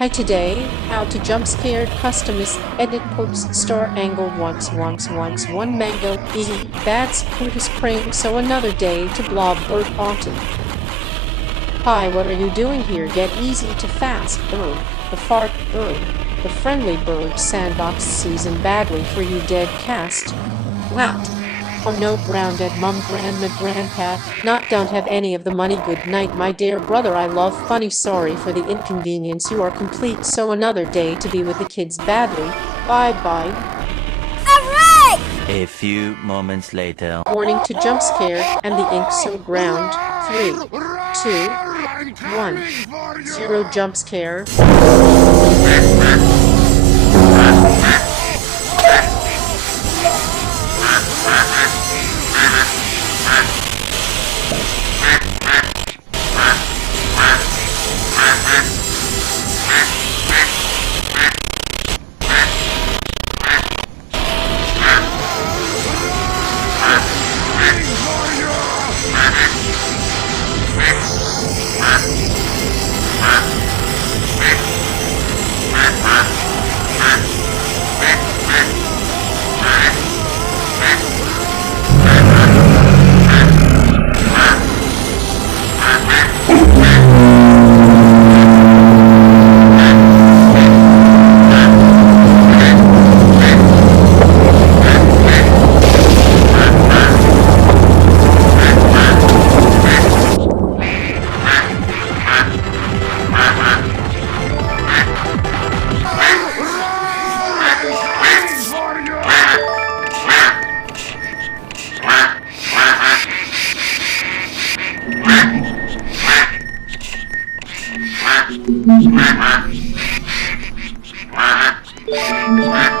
Hi today, how to jump scared customers edit post star angle once one mango easy bats put a spring so another day to blob bird autumn. Hi, what are you doing here? Get easy to fast bird, the fart bird, the friendly bird sandbox season badly for you dead cast. Wow. Oh no, grounded mum, grandma, grandpa, not don't have any of the money. Good night, my dear brother. I love funny. Sorry for the inconvenience. You are complete. So another day to be with the kids badly. Bye bye. A few moments later. Warning to jump scare and the ink so ground. 3, 2, 1, 0 jump scare. Quack.